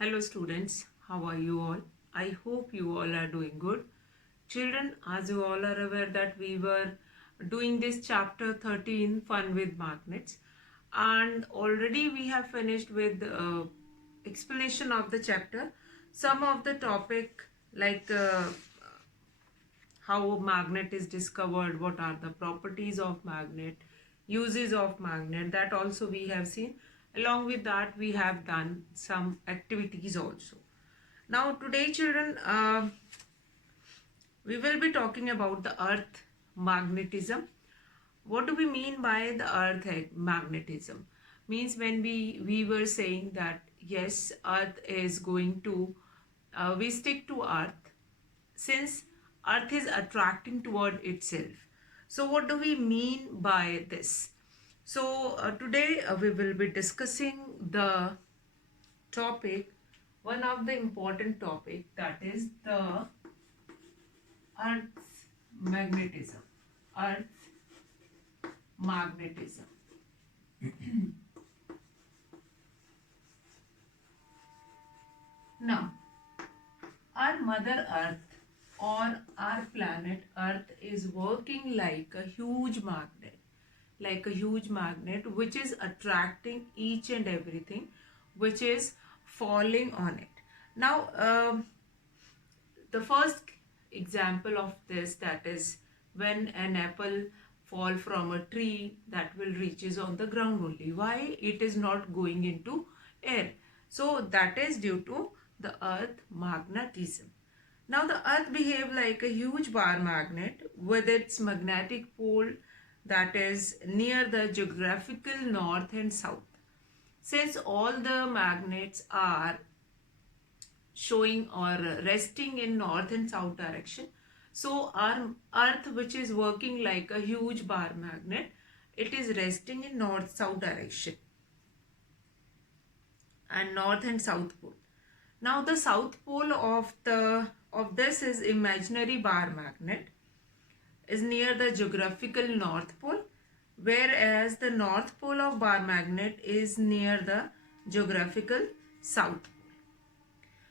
Hello students, how are you all? I hope you all are doing good. Children, as you all are aware that we were doing this chapter 13 fun with magnets, and already we have finished with explanation of the chapter. Some of the topic like how magnet is discovered, what are the properties of magnet, uses of magnet, that also we have seen. Along with that we have done some activities also. Now today children, we will be talking about the earth magnetism. What do we mean by the earth magnetism? Means when we were saying that yes, earth is going to we stick to earth since earth is attracting toward itself. So what do we mean by this? So today we will be discussing the topic, one of the important topic, that is the earth's magnetism. Earth's magnetism. Now, our mother earth or our planet earth is working like a huge magnet, which is attracting each and everything which is falling on it. Now the first example of this, that is when an apple fall from a tree, that will reaches on the ground only. Why it is not going into air? So that is due to the earth magnetism. Now the earth behave like a huge bar magnet with its magnetic pole that is near the geographical north and south. Since all the magnets are showing or resting in north and south direction, so our earth, which is working like a huge bar magnet, it is resting in north south direction and north and south pole. Now the south pole of this is imaginary bar magnet is near the geographical north pole, whereas the north pole of bar magnet is near the geographical south.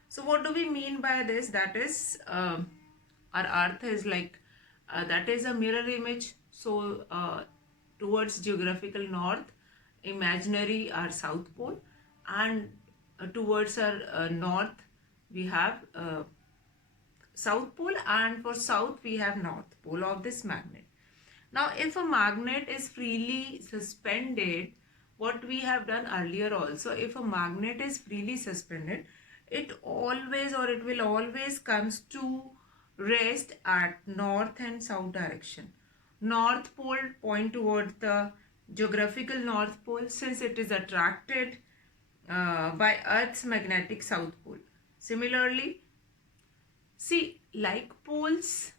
So what do we mean by this? That is our earth is like that is a mirror image. So towards geographical north, imaginary our south pole, and towards our north we have south pole, and for south we have north pole of this magnet. Now if a magnet is freely suspended, what we have done earlier also, if a magnet is freely suspended, it always or it will always comes to rest at north and south direction. North pole point towards the geographical north pole since it is attracted by earth's magnetic south pole. Similarly, see, like poles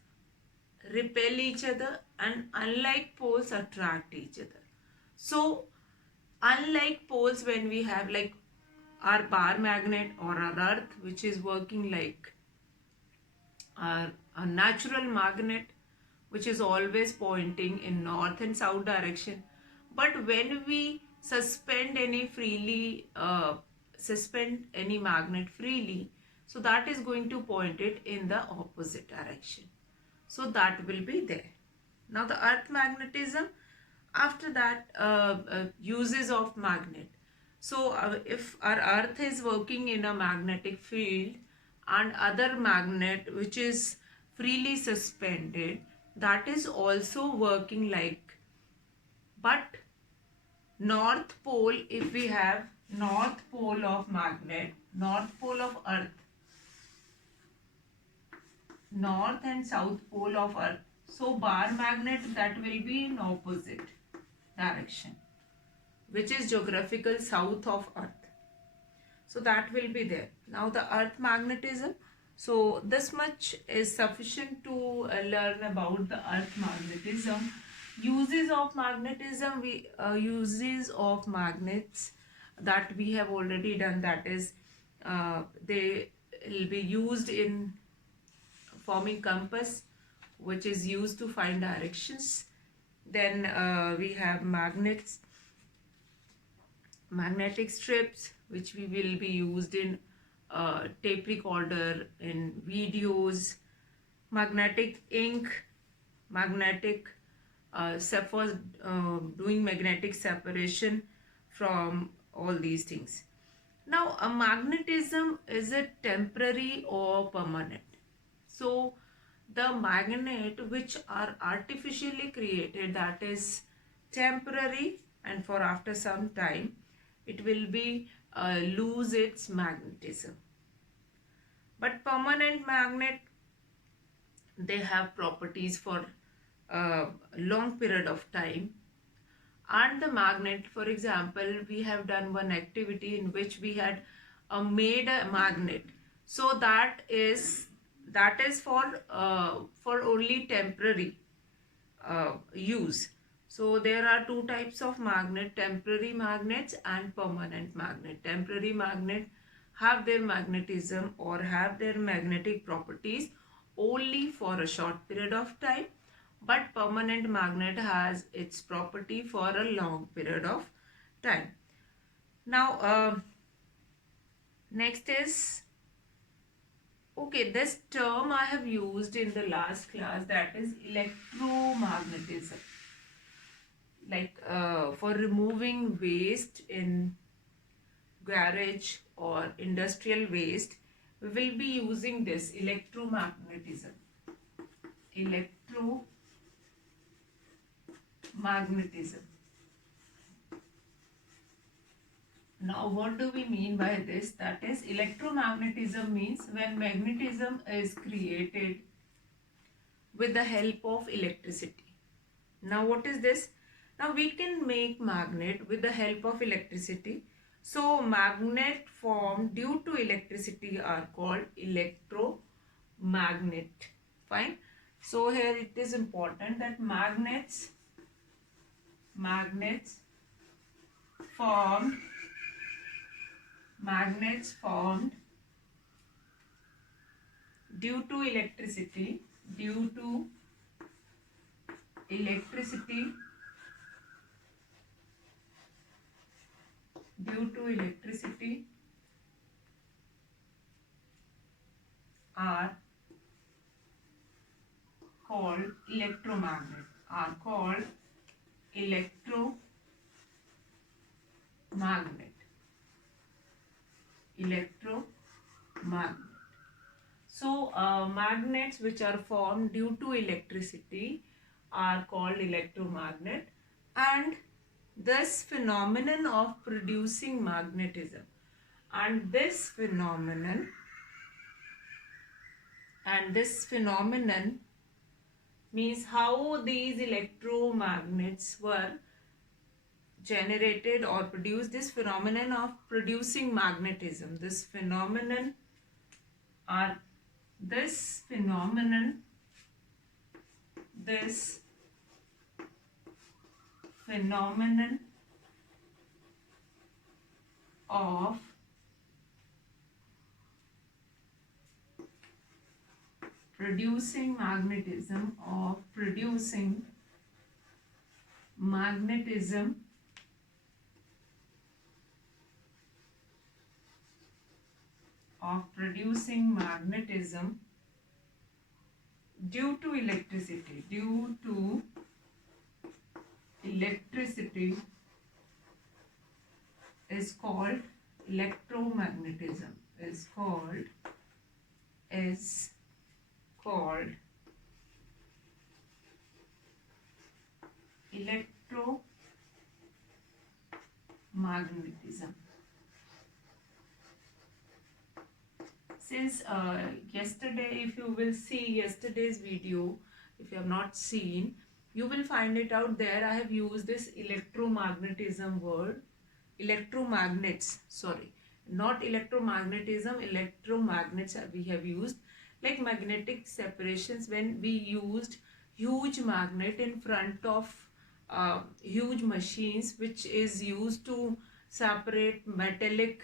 repel each other and unlike poles attract each other. So unlike poles, when we have like our bar magnet or our earth, which is working like a natural magnet, which is always pointing in north and south direction, but when we suspend any magnet freely, so that is going to point it in the opposite direction. So that will be there. Now the earth magnetism, after that uses of magnet. So if our earth is working in a magnetic field and other magnet which is freely suspended, that is also working like, but north pole, if we have north pole of magnet, north pole of earth, north and south pole of earth, so bar magnet, that will be in opposite direction, which is geographical south of earth. So that will be there. Now the earth magnetism. So this much is sufficient to learn about the earth magnetism. Uses of magnetism, uses of magnets, that we have already done, that is they will be used in forming compass, which is used to find directions. Then we have magnetic strips, which we will be used in tape recorder, in videos, magnetic ink, magnetic for doing magnetic separation from all these things. Now, a magnetism is a temporary or permanent. So, the magnet which are artificially created, that is temporary, and for after some time it will be lose its magnetism. But permanent magnet, they have properties for a long period of time. And the magnet, for example, we have done one activity in which we had made a magnet, so that is for only temporary use. So there are two types of magnet: temporary magnets and permanent magnet. Temporary magnet have their magnetism or have their magnetic properties only for a short period of time, but permanent magnet has its property for a long period of time. Now, next is, okay, this term I have used in the last class, that is electromagnetism. Like for removing waste in garage or industrial waste, we will be using this electromagnetism. Electromagnetism. Now, what do we mean by this? That is, electromagnetism means when magnetism is created with the help of electricity. Now, what is this? Now, we can make magnet with the help of electricity. So, magnet formed due to electricity are called electromagnet. Fine. So, here it is important that magnets formed due to electricity are called electromagnet. So, magnets which are formed due to electricity are called electromagnet, and this phenomenon of producing magnetism, and this phenomenon means how these electromagnets were generated or produced. This phenomenon of producing magnetism, this phenomenon of producing magnetism due to electricity is called electromagnetism. Is called electromagnetism. Since yesterday, if you will see yesterday's video, if you have not seen, you will find it out there. I have used this electromagnetism word, electromagnets, sorry, not electromagnetism, electromagnets we have used, like magnetic separations, when we used huge magnet in front of huge machines which is used to separate metallic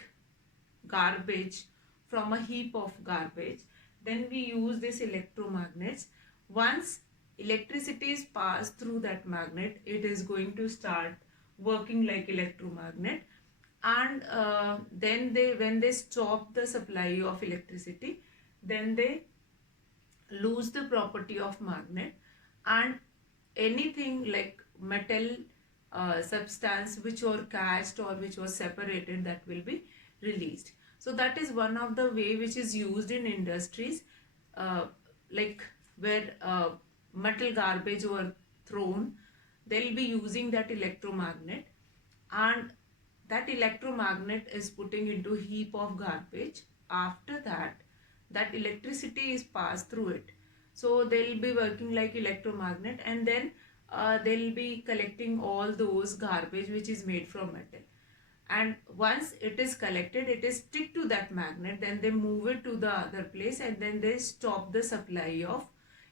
garbage from a heap of garbage. Then we use this electromagnets. Once electricity is passed through that magnet, it is going to start working like electromagnet, and then when they stop the supply of electricity, then they lose the property of magnet, and anything like metal substance which were cast or which was separated, that will be released. So that is one of the way which is used in industries, uh, like where metal garbage were thrown, they'll be using that electromagnet, and that electromagnet is putting into heap of garbage. After that, that electricity is passed through it, so they'll be working like electromagnet, and then they'll be collecting all those garbage which is made from metal, and once it is collected, it is stick to that magnet, then they move it to the other place, and then they stop the supply of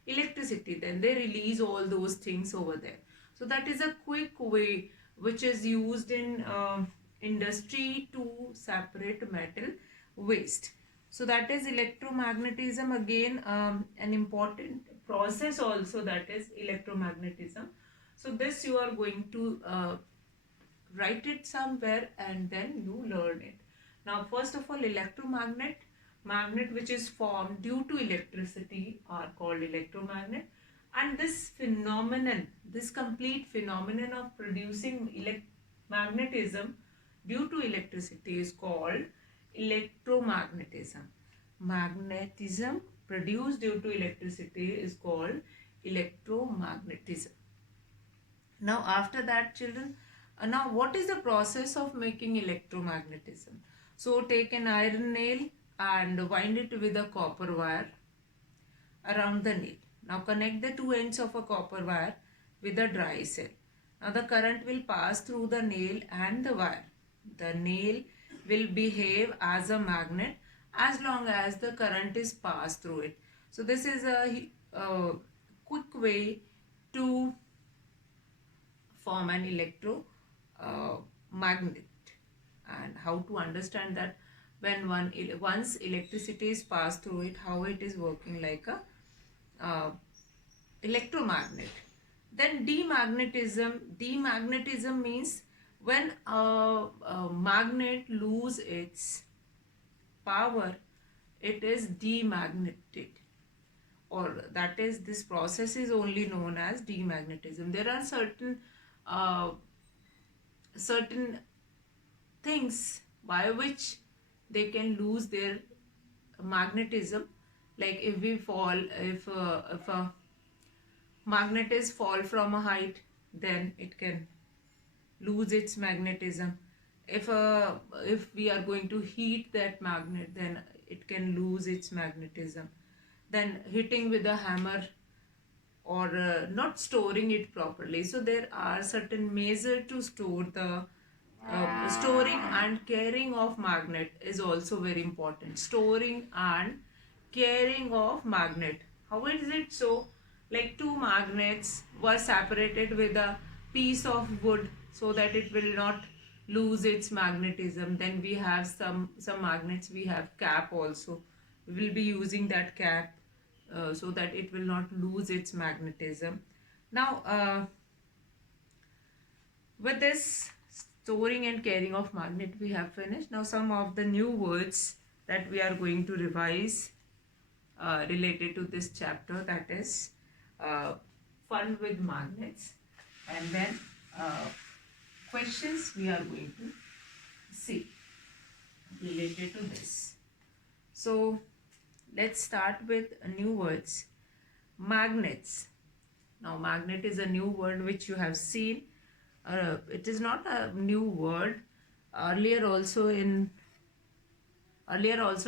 electricity, then they release all those things over there. So that is a quick way which is used in industry to separate metal waste. So that is electromagnetism, again an important process also, that is electromagnetism. So this you are going to write it somewhere and then you learn it. Now first of all, magnet which is formed due to electricity are called electromagnet, and this phenomenon, this complete phenomenon of producing magnetism due to electricity is called electromagnetism. Magnetism produced due to electricity is called electromagnetism. Now after that, children, now what is the process of making electromagnetism? So take an iron nail and wind it with a copper wire around the nail. Now connect the two ends of a copper wire with a dry cell. Now the current will pass through the nail and the wire. The nail will behave as a magnet as long as the current is passed through it. So this is a quick way to form an electro magnet. And how to understand that, when once electricity is passed through it, how it is working like a electromagnet. Then demagnetism means when a magnet lose its power, it is demagneted, or that is, this process is only known as demagnetism. There are certain things by which they can lose their magnetism, like if a magnet is fall from a height, then it can lose its magnetism. If we are going to heat that magnet, then it can lose its magnetism. Then hitting with a hammer, or not storing it properly. So there are certain measures to store the storing and carrying of magnet is also very important. Storing and carrying of magnet. How is it so? Like two magnets were separated with a piece of wood so that it will not lose its magnetism. Then we have some magnets, we have cap also. We will be using that cap so that it will not lose its magnetism. Now with this storing and carrying of magnet we have finished. Now some of the new words that we are going to revise related to this chapter, that is fun with magnets, and then questions we are going to see related to this. So let's start with new words. Magnets. Now magnet is a new word which you have seen. It is not a new word. Earlier also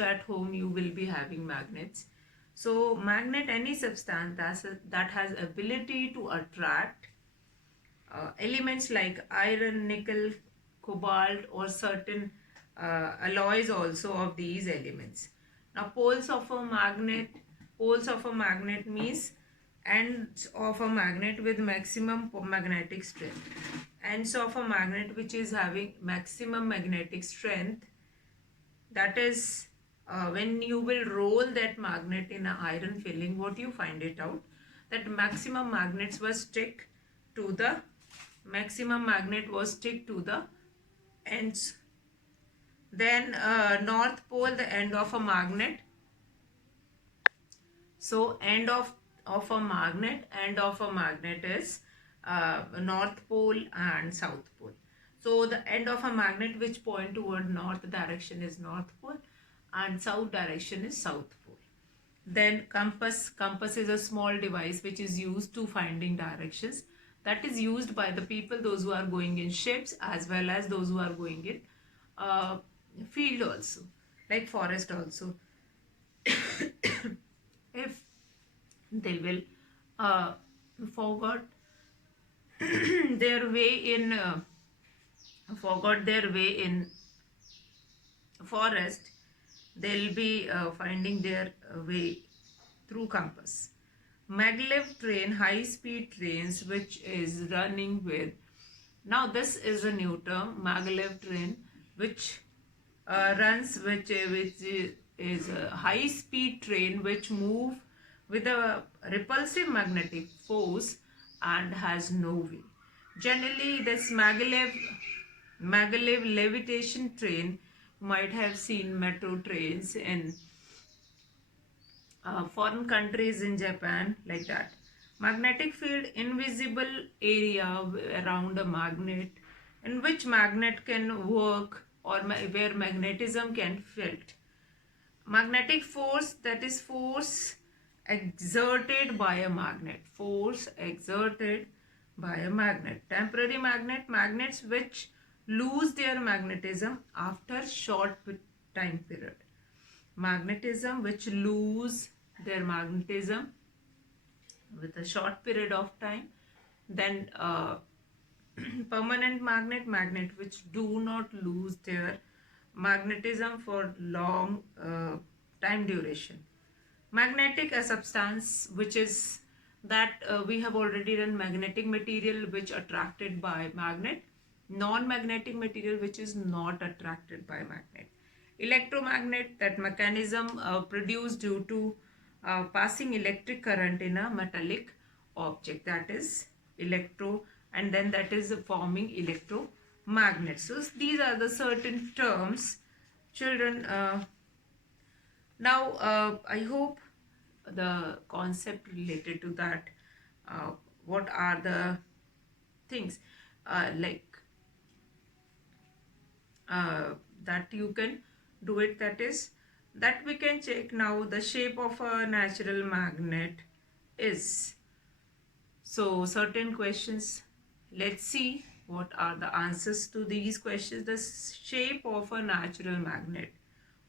at home you will be having magnets. So magnet, any substance that has ability to attract elements like iron, nickel, cobalt, or certain alloys also of these elements. Now poles of a magnet means ends of a magnet with maximum magnetic strength. Ends of a magnet which is having maximum magnetic strength, that is when you will roll that magnet in an iron filling, what you find it out, that maximum magnet was stick to the ends Then North Pole, the end of a magnet. So end of a magnet is North Pole and South Pole. So the end of a magnet which point toward north direction is North Pole and south direction is South Pole. Then compass is a small device which is used to finding directions, that is used by the people, those who are going in ships as well as those who are going in uh, field also, like forest also. If they will uh, forgot their way in forgot their way in forest, they'll be finding their way through compass. Maglev train, high speed trains which is running with, now this is a new term, maglev train, which runs which is a high speed train which move with a repulsive magnetic force and has no way. Generally this maglev levitation train, you might have seen metro trains in foreign countries, in Japan, like that. Magnetic field, invisible area around a magnet in which magnet can work or where magnetism can felt. Magnetic force, that is force exerted by a magnet. Force exerted by a magnet. Temporary magnet, magnets which lose their magnetism after short time period. Magnetism which lose their magnetism with a short period of time. Then permanent magnet which do not lose their magnetism for long time duration. Magnetic, a substance which is that we have already done magnetic material which attracted by magnet, non-magnetic material which is not attracted by magnet. Electromagnet, that mechanism produced due to passing electric current in a metallic object, that is electro, and then that is forming electromagnet. So these are the certain terms, children. Now I hope the concept related to that, what are the things like that you can do it, that is that we can check. Now the shape of a natural magnet is, so certain questions, let's see what are the answers to these questions. The shape of a natural magnet,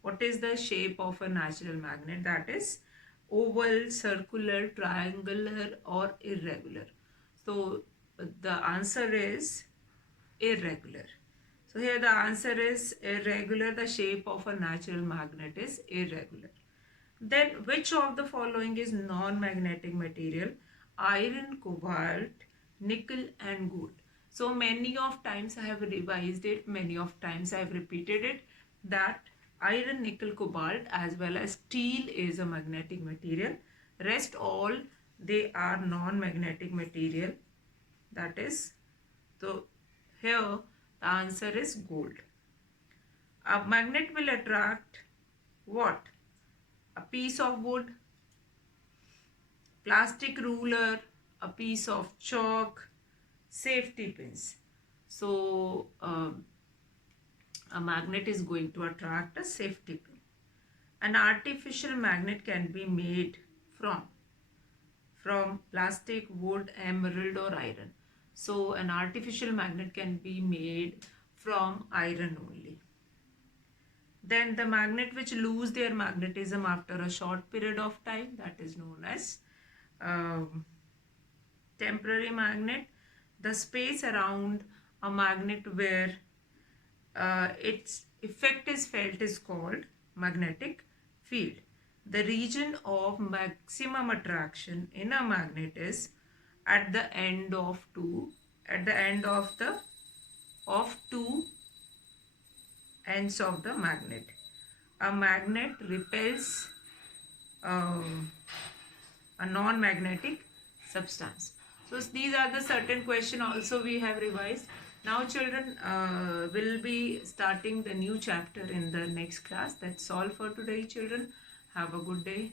what is the shape of a natural magnet? That is oval, circular, triangular or irregular. So the answer is irregular. So here the answer is irregular. The shape of a natural magnet is irregular. Then which of the following is non-magnetic material? Iron, cobalt, nickel and gold. So many of times I have revised it, many of times I have repeated it, that iron, nickel, cobalt as well as steel is a magnetic material. Rest all they are non-magnetic material. That is, so here the answer is gold. A magnet will attract what? A piece of wood, plastic ruler, a piece of chalk, safety pins. So a magnet is going to attract a safety pin. An artificial magnet can be made from plastic, wood, emerald or iron. So an artificial magnet can be made from iron only. Then the magnet which lose their magnetism after a short period of time, that is known as temporary magnet. The space around a magnet where its effect is felt is called magnetic field. The region of maximum attraction in a magnet is at the end of two ends of the magnet. A magnet repels a non-magnetic substance. So these are the certain question also we have revised. Now, children, will be starting the new chapter in the next class. That's all for today, children. Have a good day.